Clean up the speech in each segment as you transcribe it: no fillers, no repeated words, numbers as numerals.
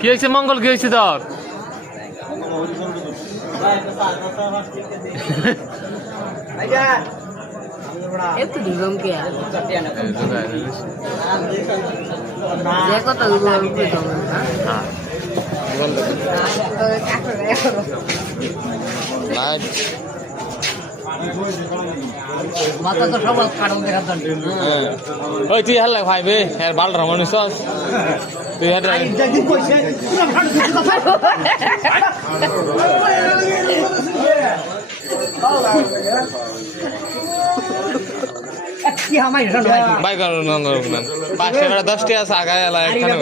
কি হয়েছে মঙ্গল, কি হয়েছে তোর? একটু দিলাম কে কত মাথা তো সব কারণ দেখার জন্য ওই তুই হাল ভাই বে হ্যাঁ বালরা মানুষ তুই হাত ভাই কারণ 510টি আছে আগায় এলা এখানে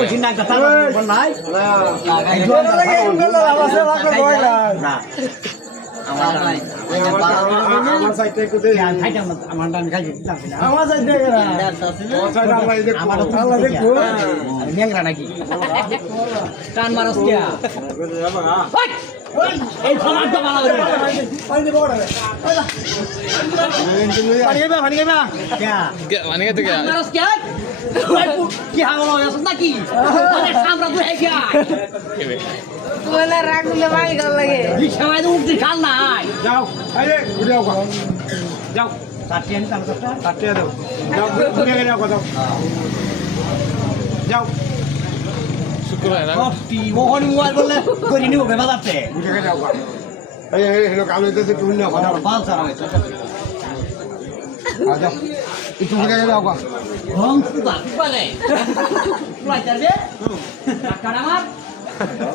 আমার সাইডে একটু দে আমার ডান খাই আমার সাইডে আমার আল্লাহ দেখো আমি নেংরা নাকি টান মারস কিয়া এই ফলাটা ভালো করে পানি দেব ওরে পানি গেবা কিয়া মানে তো কি মারস কিয়া কি হাগলো আছে নাকি মানে সামরা দুই কিয়া মানে রাগুলে ভাই গল লাগে এই সময় তো উঠতে খাল নাই যাও এই ঘুরে যাও যাও কাটিয়ে নিতে আমরা কাটিয়ে দাও যাও ঘুরে যাও কথা যাও শুক্রবার না টি মোহন মোবাইল বললে করি নিও বাজারতে ঘুরে যাও এই হলো কাল হইতেছে তুমি না কথা পাল সারা হইছে আচ্ছা একটু ঘুরে যাও হং সুবা পালে পুরা যাবে টাকা আমার